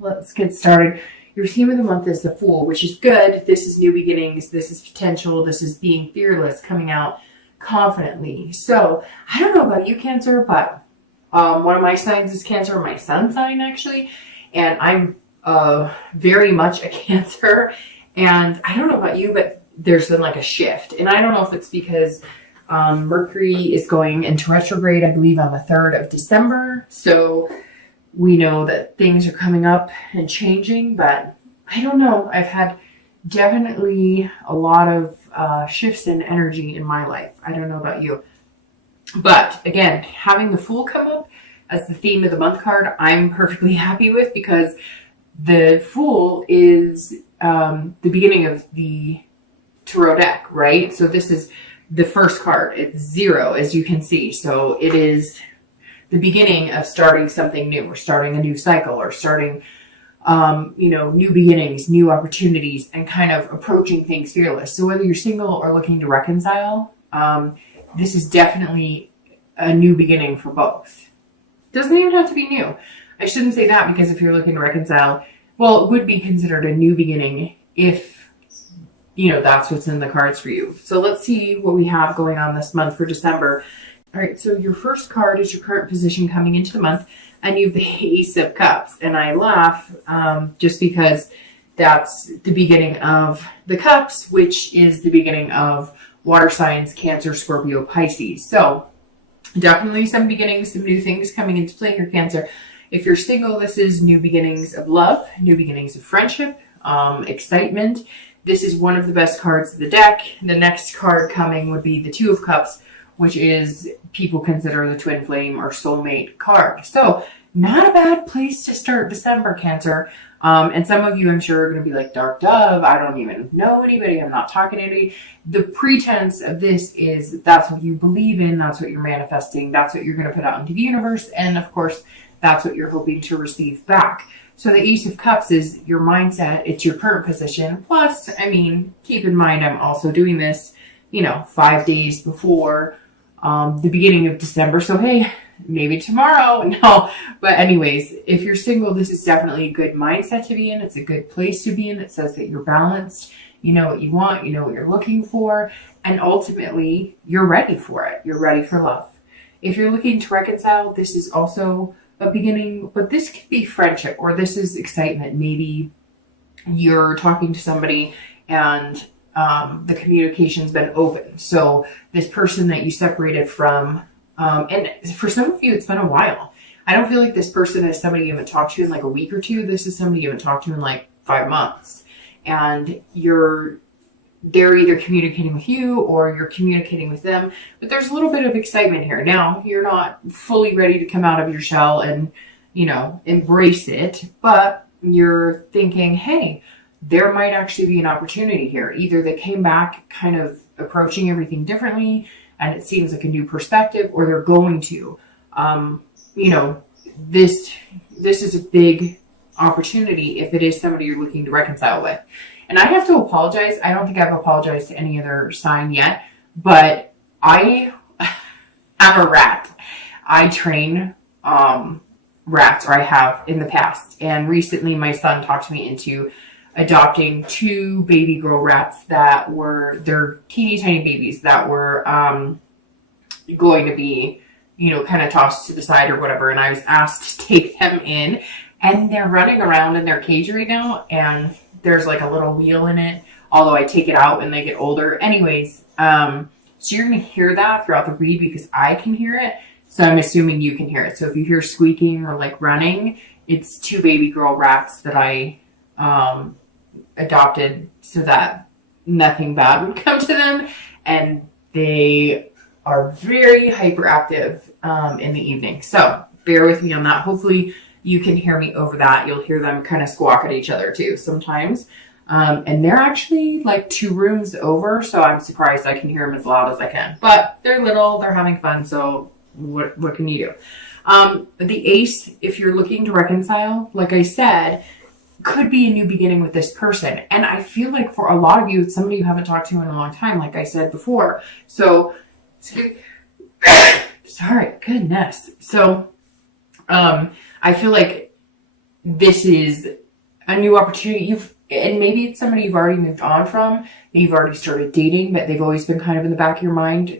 let's get started. Your theme of the month is the Fool, which is good. This is new beginnings. This is potential. This is being fearless, coming out confidently. So I don't know about you, Cancer, but one of my signs is Cancer, my sun sign actually, and I'm very much a Cancer. And I don't know about you, but there's been like a shift, and I don't know if it's because Mercury is going into retrograde, I believe, on the 3rd of December. So we know that things are coming up and changing, but I don't know. I've had definitely a lot of shifts in energy in my life. I don't know about you. But again, having the Fool come up as the theme of the month card, I'm perfectly happy with, because the Fool is the beginning of the tarot deck, right? So this is the first card. It's 0, as you can see. So it is the beginning of starting something new, or starting a new cycle, or starting, new beginnings, new opportunities, and kind of approaching things fearless. So whether you're single or looking to reconcile, this is definitely a new beginning for both. Doesn't even have to be new. I shouldn't say that, because if you're looking to reconcile, well, it would be considered a new beginning if, that's what's in the cards for you. So let's see what we have going on this month for December. All right, so your first card is your current position coming into the month, and you have the Ace of Cups. And I laugh just because that's the beginning of the Cups, which is the beginning of water signs, Cancer, Scorpio, Pisces. So definitely some beginnings, some new things coming into play here, Cancer. If you're single, this is new beginnings of love, new beginnings of friendship, excitement. This is one of the best cards of the deck. The next card coming would be the Two of Cups, which is people consider the twin flame or soulmate card. So not a bad place to start December, Cancer. And some of you, I'm sure, are going to be like, Dark Dove, I don't even know anybody. I'm not talking to anybody. The pretense of this is that's what you believe in. That's what you're manifesting. That's what you're going to put out into the universe. And of course, that's what you're hoping to receive back. So the Ace of Cups is your mindset. It's your current position. Plus, keep in mind, I'm also doing this, 5 days before the beginning of December. So, hey, maybe tomorrow. No, but anyways, if you're single, this is definitely a good mindset to be in. It's a good place to be in. It says that you're balanced. You know what you want. You know what you're looking for. And ultimately, you're ready for it. You're ready for love. If you're looking to reconcile, this is also a beginning, but this could be friendship, or this is excitement. Maybe you're talking to somebody and the communication's been open. So this person that you separated from, and for some of you, it's been a while. I don't feel like this person is somebody you haven't talked to in like a week or two. This is somebody you haven't talked to in like 5 months. And they're either communicating with you or you're communicating with them, but there's a little bit of excitement here. Now, you're not fully ready to come out of your shell and, embrace it, but you're thinking, hey, there might actually be an opportunity here. Either they came back kind of approaching everything differently and it seems like a new perspective, or they're going to, this is a big opportunity if it is somebody you're looking to reconcile with. And I have to apologize. I don't think I've apologized to any other sign yet, but I am a rat. I train rats, or I have in the past. And recently my son talked me into adopting 2 baby girl rats they're teeny tiny babies that were going to be, kind of tossed to the side or whatever. And I was asked to take them in, and they're running around in their cage right now, and there's like a little wheel in it, although I take it out when they get older. Anyways, so you're going to hear that throughout the read because I can hear it. So I'm assuming you can hear it. So if you hear squeaking or like running, it's 2 baby girl rats that I adopted so that nothing bad would come to them. And they are very hyperactive in the evening. So bear with me on that. Hopefully you can hear me over that. You'll hear them kind of squawk at each other too sometimes. And they're actually like 2 rooms over, so I'm surprised I can hear them as loud as I can. But they're little, they're having fun, so what can you do? The Ace, if you're looking to reconcile, like I said, could be a new beginning with this person. And I feel like for a lot of you, it's somebody you haven't talked to in a long time, like I said before. So, sorry, goodness. So, I feel like this is a new opportunity. And maybe it's somebody you've already moved on from, that you've already started dating, but they've always been kind of in the back of your mind,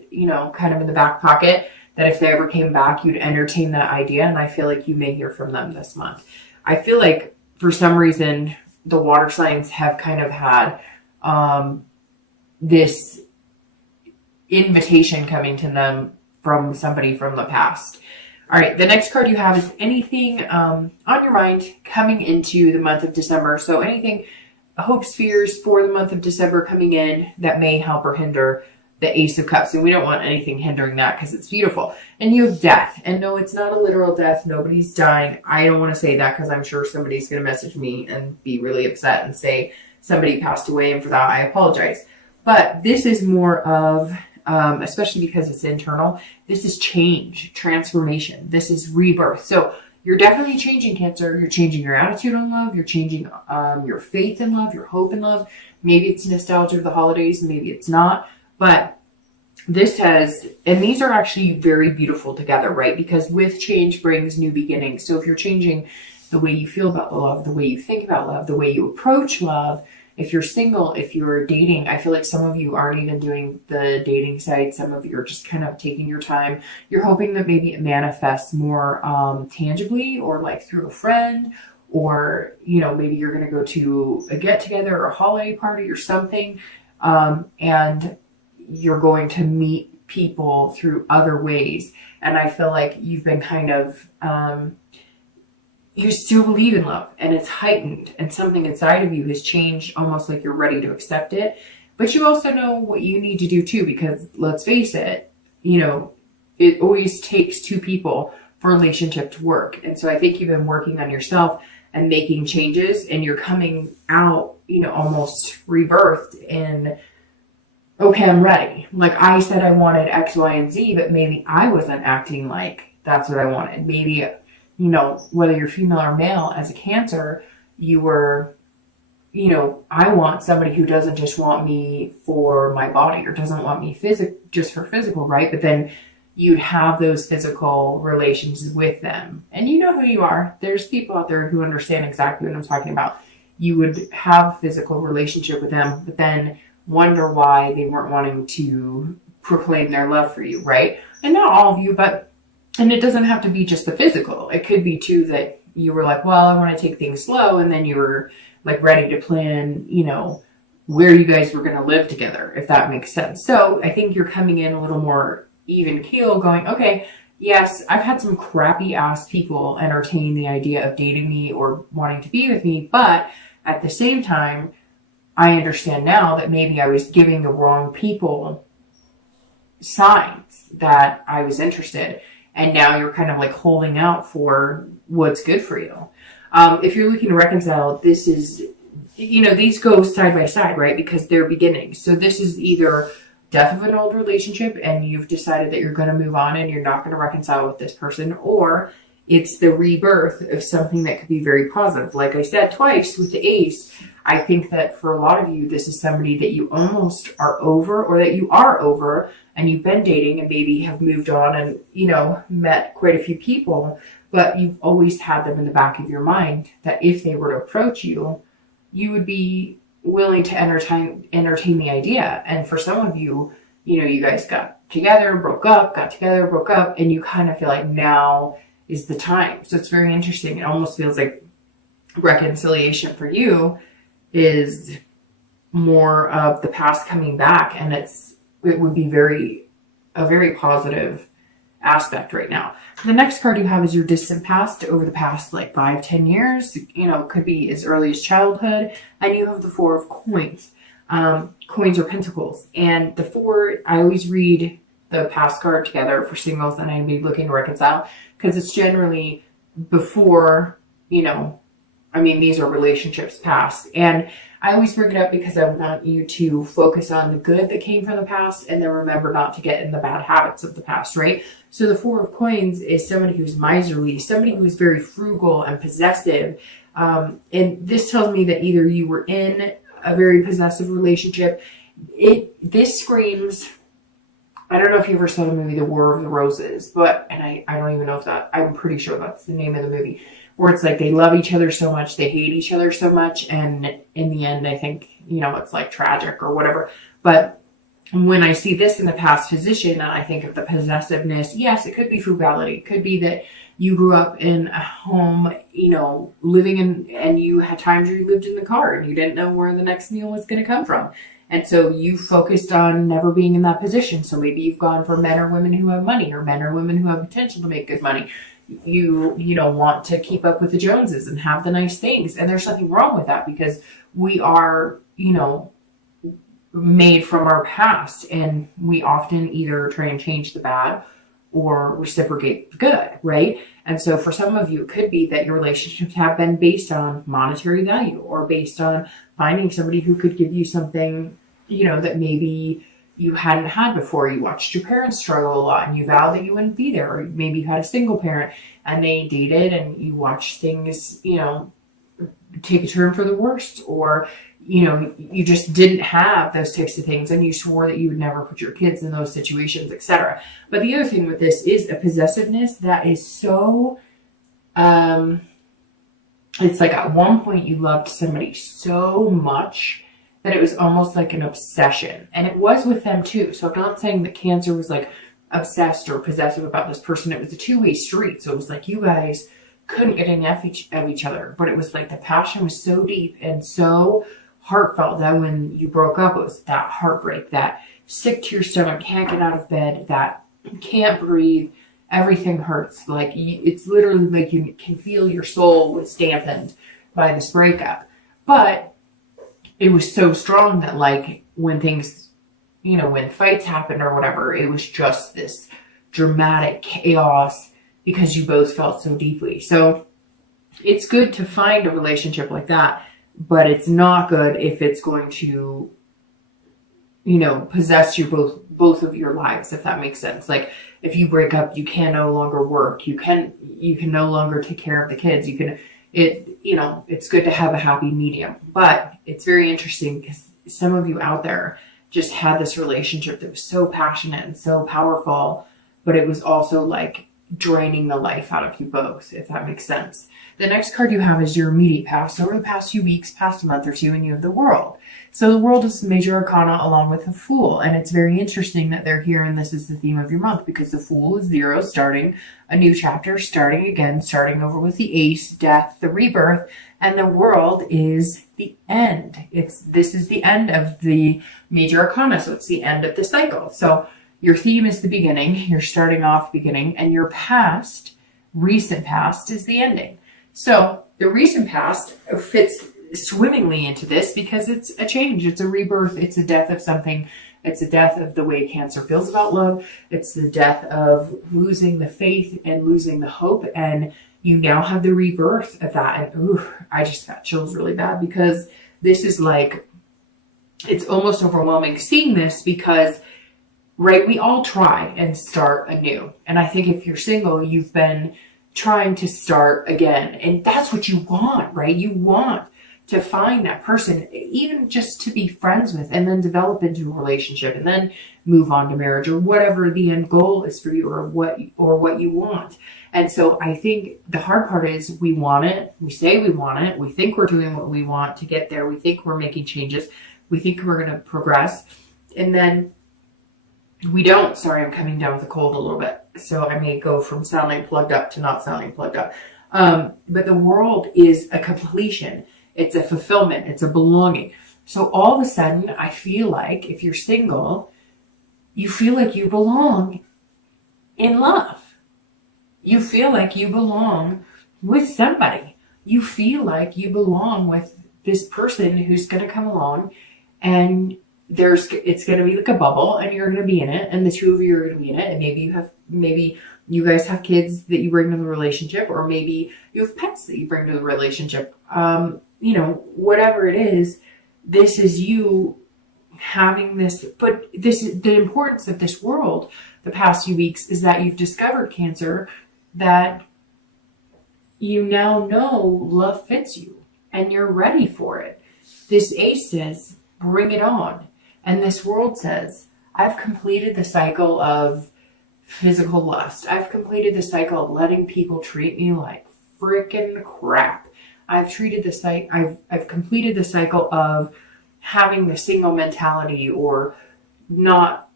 kind of in the back pocket, that if they ever came back, you'd entertain that idea. And I feel like you may hear from them this month. I feel like for some reason, the water signs have kind of had this invitation coming to them from somebody from the past. All right, the next card you have is anything on your mind coming into the month of December. So anything, hopes, fears for the month of December coming in that may help or hinder the Ace of Cups. And we don't want anything hindering that because it's beautiful. And you have death. And no, it's not a literal death. Nobody's dying. I don't want to say that because I'm sure somebody's going to message me and be really upset and say somebody passed away. And for that, I apologize. But this is more of... especially because it's internal, this is change, transformation. This is rebirth. So you're definitely changing, Cancer. You're changing your attitude on love. You're changing your faith in love, your hope in love. Maybe it's nostalgia of the holidays. Maybe it's not. But this has, and these are actually very beautiful together, right? Because with change brings new beginnings. So if you're changing the way you feel about love, the way you think about love, the way you approach love, if you're single, if you're dating, I feel like some of you aren't even doing the dating side. Some of you are just kind of taking your time. You're hoping that maybe it manifests more tangibly, or like through a friend, or, maybe you're going to go to a get together or a holiday party or something. And you're going to meet people through other ways. And I feel like you've been kind of, you still believe in love, and it's heightened, and something inside of you has changed, almost like you're ready to accept it. But you also know what you need to do too, because let's face it, it always takes two people for a relationship to work. And so I think you've been working on yourself and making changes, and you're coming out, almost rebirthed in, okay, I'm ready. Like I said, I wanted X, Y, and Z, but maybe I wasn't acting like that's what I wanted. Maybe, whether you're female or male, as a Cancer, you were, I want somebody who doesn't just want me for my body, or doesn't want me just for physical, right? But then you'd have those physical relations with them. And you know who you are. There's people out there who understand exactly what I'm talking about. You would have a physical relationship with them, but then wonder why they weren't wanting to proclaim their love for you, right? And not all of you, and it doesn't have to be just the physical. It could be too that you were like, well, I want to take things slow. And then you were like ready to plan, where you guys were going to live together, if that makes sense. So I think you're coming in a little more even keel, going, okay, yes, I've had some crappy ass people entertain the idea of dating me or wanting to be with me. But at the same time, I understand now that maybe I was giving the wrong people signs that I was interested. And now you're kind of like holding out for what's good for you. If you're looking to reconcile, this is, these go side by side, right? Because they're beginnings. So this is either death of an old relationship and you've decided that you're going to move on and you're not going to reconcile with this person, or it's the rebirth of something that could be very positive. Like I said twice with the Ace, I think that for a lot of you, this is somebody that you almost are over, or that you are over, and you've been dating and maybe have moved on and, met quite a few people, but you've always had them in the back of your mind that if they were to approach you, you would be willing to entertain the idea. And for some of you, you guys got together, broke up, got together, broke up, and you kind of feel like now is the time. So it's very interesting. It almost feels like reconciliation for you is more of the past coming back, and it would be a very positive aspect right now. The next card you have is your distant past, over the past like 5-10 years, could be as early as childhood. And you have the Four of Coins. Coins are pentacles, and the four, I always read the past card together for singles and I'd be looking to reconcile, because it's generally before, these are relationships past. And I always bring it up because I want you to focus on the good that came from the past, and then remember not to get in the bad habits of the past, right? So the Four of Coins is somebody who's miserly, somebody who's very frugal and possessive. And this tells me that either you were in a very possessive relationship. This screams, I don't know if you ever saw the movie The War of the Roses, and I don't even know if I'm pretty sure that's the name of the movie, or it's like they love each other so much, they hate each other so much, and in the end, I think, it's like tragic or whatever. But when I see this in the past position, and I think of the possessiveness, yes, it could be frugality. It could be that you grew up in a home, living in, and you had times where you lived in the car and you didn't know where the next meal was going to come from. And so you focused on never being in that position. So maybe you've gone for men or women who have money, or men or women who have potential to make good money. You want to keep up with the Joneses and have the nice things. And there's nothing wrong with that, because we are, made from our past, and we often either try and change the bad or reciprocate the good, right? And so for some of you, it could be that your relationships have been based on monetary value, or based on finding somebody who could give you something, that maybe you hadn't had before. You watched your parents struggle a lot and you vowed that you wouldn't be there. Or maybe you had a single parent and they dated and you watched things, take a turn for the worst, or you just didn't have those types of things and you swore that you would never put your kids in those situations, etc. But the other thing with this is a possessiveness that is so, it's like at one point you loved somebody so much that it was almost like an obsession. And it was with them too. So I'm not saying that Cancer was like obsessed or possessive about this person. It was a two-way street. So it was like you guys couldn't get enough of each other. But it was like the passion was so deep and so heartfelt that when you broke up, it was that heartbreak, that sick to your stomach, can't get out of bed, that can't breathe, everything hurts. Like it's literally like you can feel your soul was dampened by this breakup. But it was so strong that like when things, when fights happened or whatever, it was just this dramatic chaos because you both felt so deeply. So it's good to find a relationship like that. But it's not good if it's going to, possess you both of your lives, if that makes sense. Like if you break up, you can no longer work. You can no longer take care of the kids. It's good to have a happy medium. But it's very interesting because some of you out there just had this relationship that was so passionate and so powerful, but it was also like draining the life out of you both, if that makes sense. The next card you have is your immediate past. Over the past few weeks, past a month or two, and you have the World. So the World is major arcana along with the Fool. And it's very interesting that they're here, and this is the theme of your month, because the Fool is 0, starting a new chapter, starting again, starting over with the Ace, death, the rebirth, and the World is the end. This is the end of the major arcana, so it's the end of the cycle. So your theme is the beginning, you're starting off beginning, and your past, recent past, is the ending. So the recent past fits swimmingly into this because it's a change, it's a rebirth, it's a death of something, it's a death of the way Cancer feels about love, it's the death of losing the faith and losing the hope, and you now have the rebirth of that. And I just got chills really bad because this is like, it's almost overwhelming seeing this because, right, we all try and start anew. And I think if you're single, you've been trying to start again. And that's what you want, right? You want to find that person, even just to be friends with, and then develop into a relationship and then move on to marriage or whatever the end goal is for you, or what you want. And so I think the hard part is we want it. We say we want it. We think we're doing what we want to get there. We think we're making changes. We think we're going to progress. And then we don't. Sorry, I'm coming down with a cold a little bit, so I may go from sounding plugged up to not sounding plugged up. But the World is a completion. It's a fulfillment. It's a belonging. So all of a sudden, I feel like if you're single, you feel like you belong in love. You feel like you belong with somebody. You feel like you belong with this person who's going to come along, and it's going to be like a bubble, and you're going to be in it, and the two of you are going to be in it, and maybe you guys have kids that you bring to the relationship, or maybe you have pets that you bring to the relationship. Whatever it is, this is you having this, but this is the importance of this World the past few weeks is that you've discovered, Cancer, that you now know love fits you and you're ready for it. This Ace says, bring it on. And this World says, I've completed the cycle of physical lust. I've completed the cycle of letting people treat me like freaking crap. I've treated the site, I've completed the cycle of having the single mentality or not,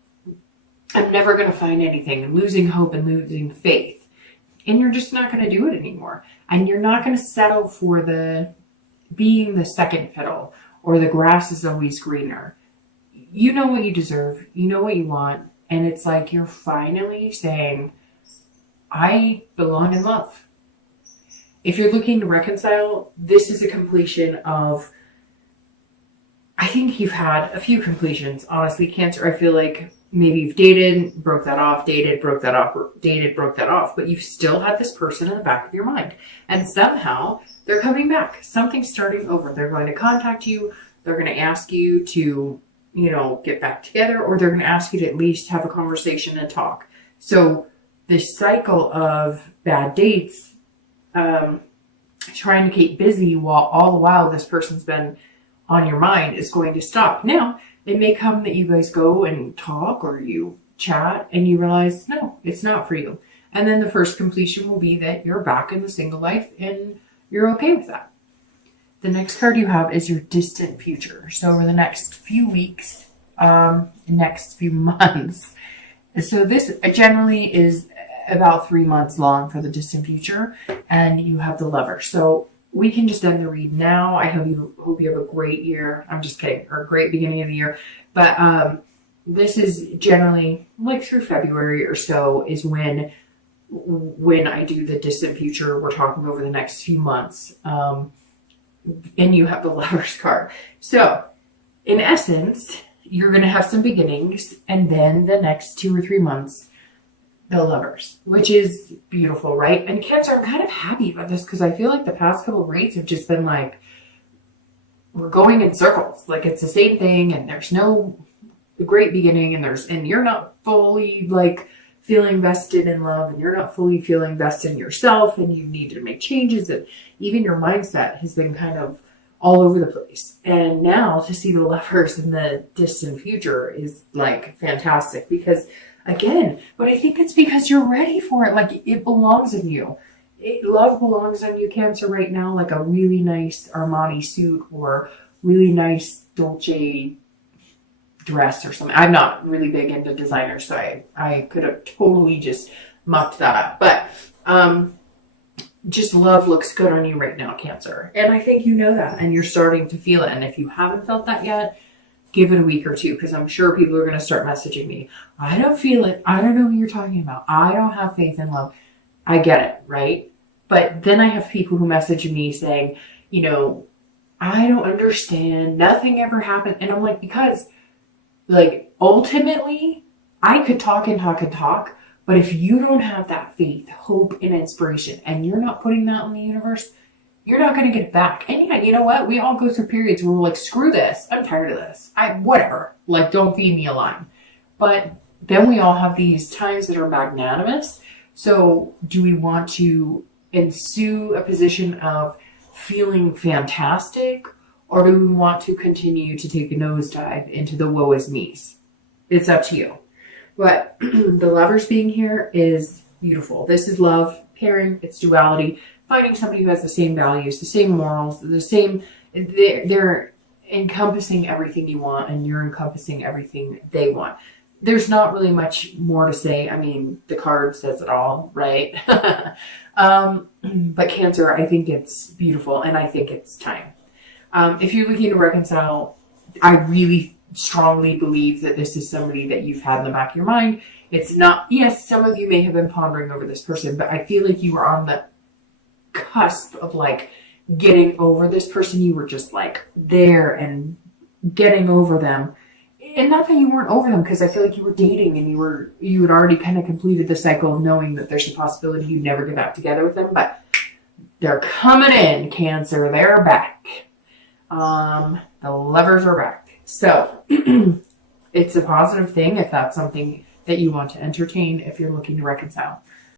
I'm never going to find anything, losing hope and losing faith. And you're just not going to do it anymore. And you're not going to settle for the being the second fiddle or the grass is always greener. You know what you deserve. You know what you want. And it's like you're finally saying, I belong in love. If you're looking to reconcile, this is a completion of, I think you've had a few completions. Honestly, Cancer, I feel like maybe you've dated, broke that off, dated, broke that off, dated, broke that off, but you've still had this person in the back of your mind. And somehow they're coming back. Something's starting over. They're going to contact you. They're going to ask you to, get back together, or they're going to ask you to at least have a conversation and talk. So this cycle of bad dates, trying to keep busy while all the while this person's been on your mind is going to stop. Now, it may come that you guys go and talk or you chat and you realize, no, it's not for you. And then the first completion will be that you're back in the single life and you're okay with that. The next card you have is your distant future. So over the next few weeks, next few months. So this generally is about 3 months long for the distant future, and you have the Lover. So we can just end the read now. I hope you have a great year. I'm just kidding, or a great beginning of the year. But this is generally like through February or so is when I do the distant future. We're talking over the next few months, and you have the Lover's card. So in essence, you're going to have some beginnings, and then the next 2 or 3 months, the Lovers, which is beautiful, right? And Cancer, I'm kind of happy about this because I feel like the past couple of reads have just been like, we're going in circles. Like it's the same thing and there's no great beginning and you're not fully like feeling vested in love and you're not fully feeling vested in yourself and you need to make changes, and even your mindset has been kind of all over the place. And now to see the Lovers in the distant future is like fantastic because again, but I think it's because you're ready for it. Like it belongs in you. Love belongs on you, Cancer, right now. Like a really nice Armani suit or really nice Dolce dress or something. I'm not really big into designers, so I could have totally just mucked that up. But just love looks good on you right now, Cancer. And I think you know that and you're starting to feel it. And if you haven't felt that yet, give it a week or two, because I'm sure people are going to start messaging me. I don't feel it. I don't know who you're talking about. I don't have faith in love. I get it, right? But then I have people who message me saying, I don't understand. Nothing ever happened. And I'm like, because like ultimately I could talk and talk and talk, but if you don't have that faith, hope, and inspiration, and you're not putting that in the universe, you're not going to get it back. And yeah, you know what? We all go through periods where we're like, screw this. I'm tired of this. Whatever. Like, don't feed me a line. But then we all have these times that are magnanimous. So do we want to ensue a position of feeling fantastic? Or do we want to continue to take a nosedive into the woe is me's? It's up to you. But the Lovers being here is beautiful. This is love, caring, it's duality. Finding somebody who has the same values, the same morals, the same, they're encompassing everything you want and you're encompassing everything they want. There's not really much more to say. I mean, the card says it all, right? But Cancer, I think it's beautiful and I think it's time. If you're looking to reconcile, I really strongly believe that this is somebody that you've had in the back of your mind. It's not, yes, some of you may have been pondering over this person, but I feel like you were on the cusp of like getting over this person. You were just like there and getting over them, and not that you weren't over them, because I feel like you were dating and you had already kind of completed the cycle of knowing that there's a possibility you'd never get back together with them. But they're coming in, Cancer. They're back. The Lovers are back. So it's a positive thing if that's something that you want to entertain if you're looking to reconcile.